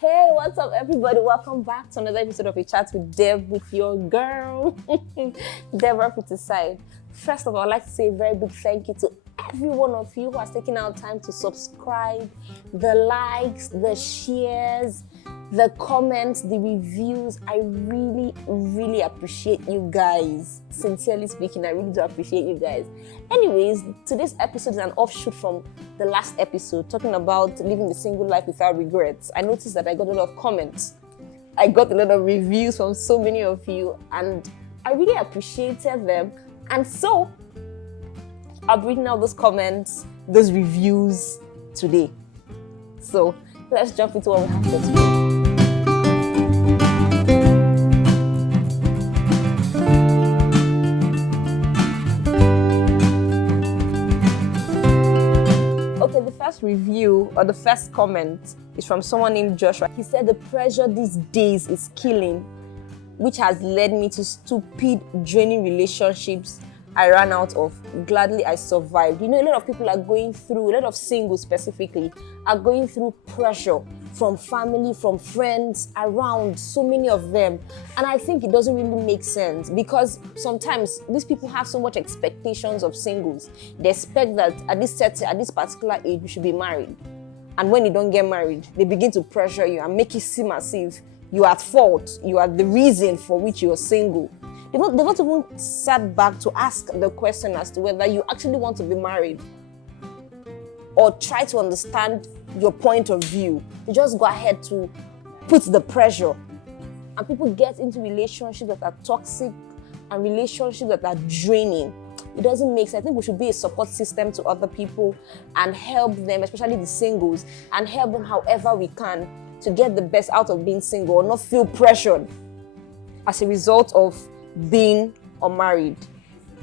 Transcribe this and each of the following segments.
Hey, what's up, everybody? Welcome back to another episode of A Chat with Deb, with your girl, DEBORAH PETERSIDE. First of all, I'd like to say a very big thank you to every one of you who has taken out time to subscribe, the likes, the shares, the comments, the reviews. I really appreciate you guys. Sincerely speaking, I really do appreciate you guys. Anyways, today's episode is an offshoot from the last episode, talking about living the single life without regrets. I noticed that I got a lot of comments. I got a lot of reviews from so many of you, and I really appreciated them. And so, I'll be reading out those comments, those reviews today. So, let's jump into what we have for today. Okay, the first review or the first comment is from someone named Joshua. He said, the pressure these days is killing, which has led me to stupid, draining relationships I ran out of. Gladly, I survived. You know, a lot of people are going through, a lot of singles specifically, are going through pressure from family, from friends, around, so many of them. And I think it doesn't really make sense, because sometimes these people have so much expectations of singles. They expect that at this particular age, you should be married. And when you don't get married, they begin to pressure you and make it seem as if you are at fault, you are the reason for which you are single. They've not even sat back to ask the question as to whether you actually want to be married, or try to understand your point of view. You just go ahead to put the pressure. And people get into relationships that are toxic and relationships that are draining. It doesn't make sense. I think we should be a support system to other people and help them, especially the singles, and help them however we can to get the best out of being single, or not feel pressured as a result of being unmarried.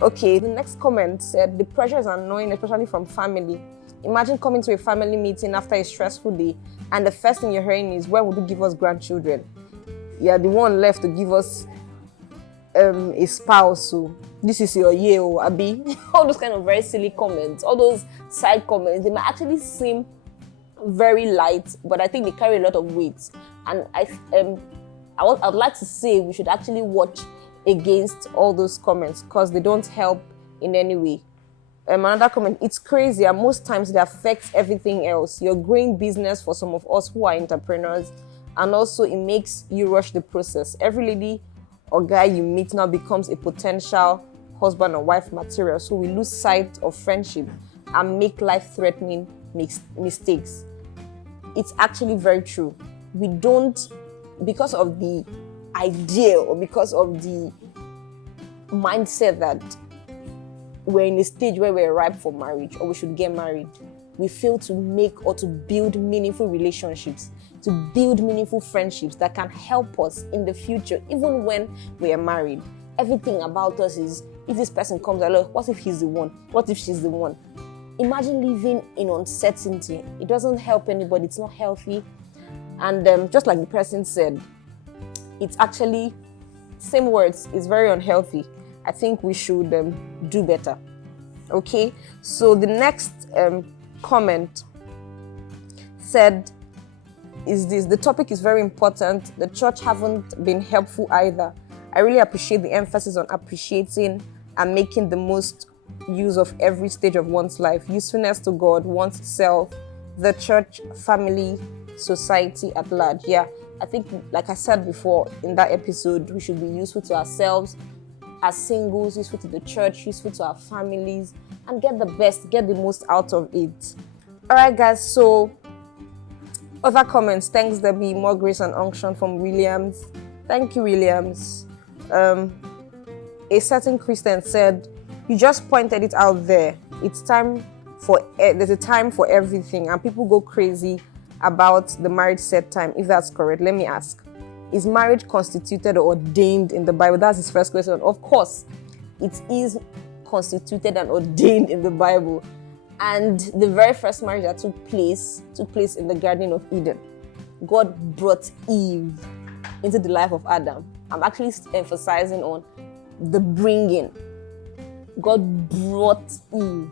Okay, the next comment said, the pressure is annoying, especially from family. Imagine coming to a family meeting after a stressful day, and the first thing you're hearing is, when would you give us grandchildren? You're the one left to give us a spouse, so this is your year, or Abi. All those kind of very silly comments, all those side comments, they might actually seem very light, but I think they carry a lot of weight. And I'd like to say we should actually watch against all those comments, because they don't help in any way. Another comment, it's crazy, and most times it affects everything else. You're growing business for some of us who are entrepreneurs, and also it makes you rush the process. Every lady or guy you meet now becomes a potential husband or wife material, so we lose sight of friendship and make life-threatening mistakes. It's actually very true. We don't, because of the idea or because of the mindset that we're in a stage where we're ripe for marriage or we should get married, we fail to make or to build meaningful relationships, to build meaningful friendships that can help us in the future, even when we are married. Everything about us is, if this person comes along, what if he's the one? What if she's the one? Imagine living in uncertainty. It doesn't help anybody. It's not healthy. And just like the person said, it's actually, same words, it's very unhealthy. I think we should do better. Okay, so the next comment said, is this, the topic is very important. The church haven't been helpful either. I really appreciate the emphasis on appreciating and making the most use of every stage of one's life. Usefulness to God, one's self, the church, family, society at large. Yeah, I think, like I said before in that episode, we should be useful to ourselves as singles, useful to the church, useful to our families, and get the best, get the most out of it. All right, guys, so other comments. Thanks, Debbie. More grace and unction from Williams. Thank you, Williams. A certain Christian said, you just pointed it out there. It's time for, there's a time for everything, and people go crazy about the marriage set time. If that's correct, let me ask, is marriage constituted or ordained in the Bible? That's his first question. Of course, it is constituted and ordained in the Bible. And the very first marriage that took place in the Garden of Eden. God brought Eve into the life of Adam. I'm actually emphasizing on the bringing. God brought Eve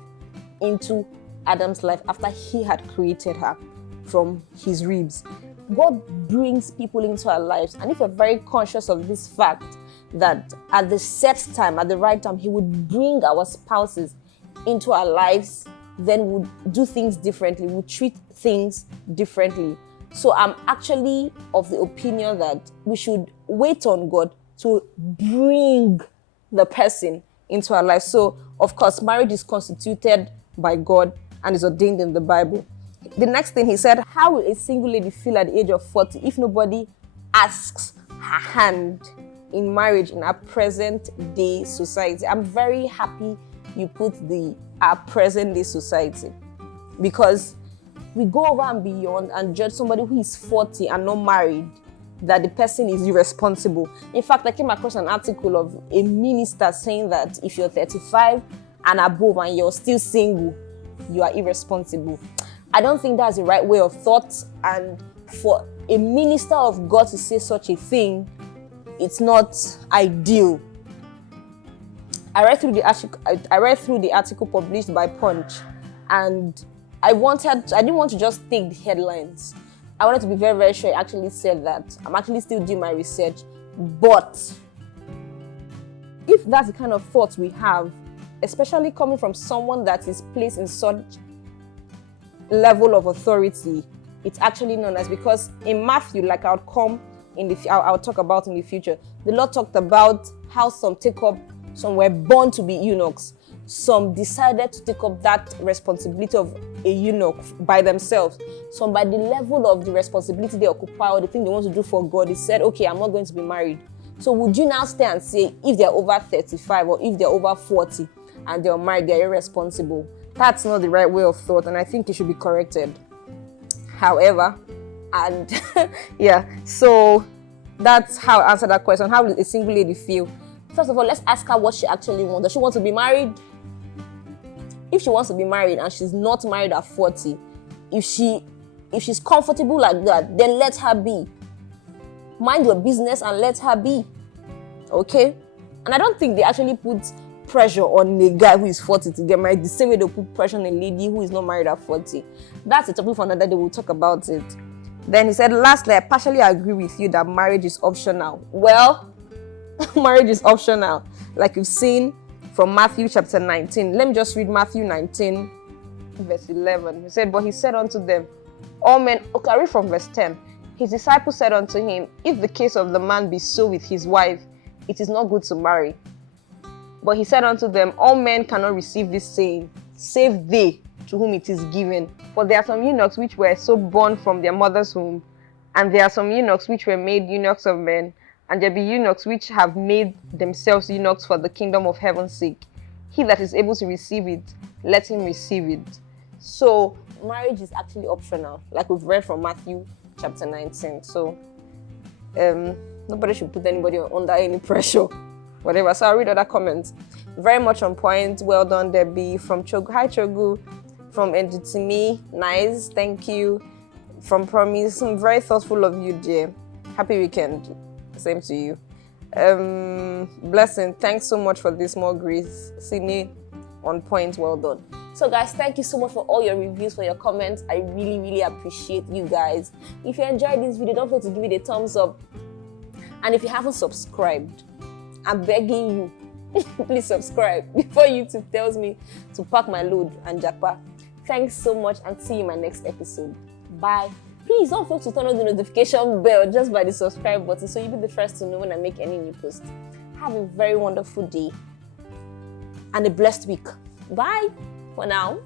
into Adam's life after he had created her from his ribs. God brings people into our lives, and if we're very conscious of this fact, that at the set time, at the right time, He would bring our spouses into our lives, then we'll do things differently, we'll treat things differently. So I'm actually of the opinion that we should wait on God to bring the person into our life. So, of course, marriage is constituted by God and is ordained in the Bible. The next thing he said, how will a single lady feel at the age of 40 if nobody asks her hand in marriage in our present day society? I'm very happy you put our present day society, because we go over and beyond and judge somebody who is 40 and not married that the person is irresponsible. In fact, I came across an article of a minister saying that if you're 35 and above and you're still single, you are irresponsible. I don't think that's the right way of thought, and for a minister of God to say such a thing, it's not ideal. I read through the article published by Punch, and I didn't want to just take the headlines. I wanted to be very, very sure it actually said that. I'm actually still doing my research. But if that's the kind of thoughts we have, especially coming from someone that is placed in such level of authority, it's actually known as, because in Matthew, like I'll talk about in the future, the Lord talked about how some were born to be eunuchs. Some decided to take up that responsibility of a eunuch by themselves. Some, by the level of the responsibility they occupy or the thing they want to do for God, they said, okay, I'm not going to be married. So would you now stay and say, if they're over 35 or if they're over 40 and they're married, they're irresponsible? That's not the right way of thought, and I think it should be corrected. However, and yeah, so that's how I answer that question. How will a single lady feel? First of all, let's ask her what she actually wants. Does she want to be married? If she wants to be married and she's not married at 40, if she's comfortable like that, then let her be. Mind your business and let her be. Okay? And I don't think they actually put pressure on a guy who is 40 to get married the same way they put pressure on a lady who is not married at 40. That's a topic for another day. We'll talk about it. Then he said, lastly, I partially agree with you that marriage is optional. Well, marriage is optional. Like you've seen from Matthew chapter 19. Let me just read Matthew 19, verse 11. He said, but he said unto them, all men, okay, I read from verse 10. His disciples said unto him, if the case of the man be so with his wife, it is not good to marry. But he said unto them, all men cannot receive this saying, save they to whom it is given. For there are some eunuchs which were so born from their mother's womb, and there are some eunuchs which were made eunuchs of men, and there be eunuchs which have made themselves eunuchs for the kingdom of heaven's sake. He that is able to receive it, let him receive it. So, marriage is actually optional, like we've read from Matthew chapter 19. So, nobody should put anybody under any pressure, whatever. So, I'll read other comments. Very much on point. Well done, Debbie. From Chogu. Hi, Chogu. From Endutimi. Nice. Thank you. From Promise. Very thoughtful of you, dear. Happy weekend. Same to you. Blessing. Thanks so much for this. More grace. Sydney, on point. Well done. So guys, thank you so much for all your reviews, for your comments. I really, really appreciate you guys. If you enjoyed this video, don't forget to give it a thumbs up. And if you haven't subscribed, I'm begging you, please subscribe before YouTube tells me to pack my load and jackpot. Thanks so much, and see you in my next episode. Bye. Please don't forget to turn on the notification bell just by the subscribe button so you'll be the first to know when I make any new post. Have a very wonderful day and a blessed week. Bye for now.